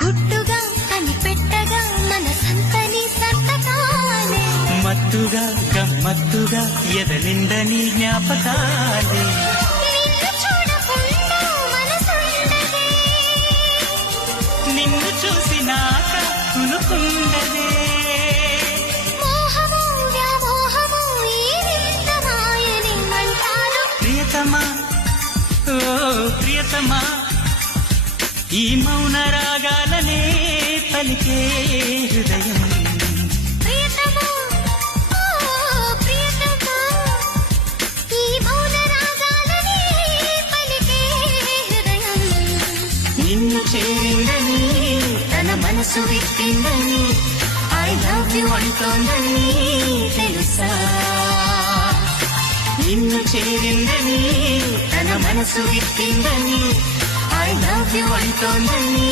గుట్టుగా కనిపెట్టగా మనసంతని సంతకాలే మత్తుగా గమ్మత్తుగా ఎదలిందని జ్ఞాపకాలే నిన్ను చూడకుండా మనసుండదే నిన్ను చూసినాక కునుకుండదే మోహము వ్యామోహము ఈ వింత మాయనేమంటారు ప్రియతమా ఓ ప్రియతమా ఈ మౌన రాగాలనే పలికే హృదయం ప్రియతమా ఓ ప్రియతమా ఈ మౌన రాగాలనే పలికే హృదయం నిన్ను చేరిందని తన మనసు విప్పిందని ఐ లవ్ యు అంటోందని తెలుసా నిన్ను చేరిందని తన మనసు విప్పిందని ఐ లవ్ యు అంటోందని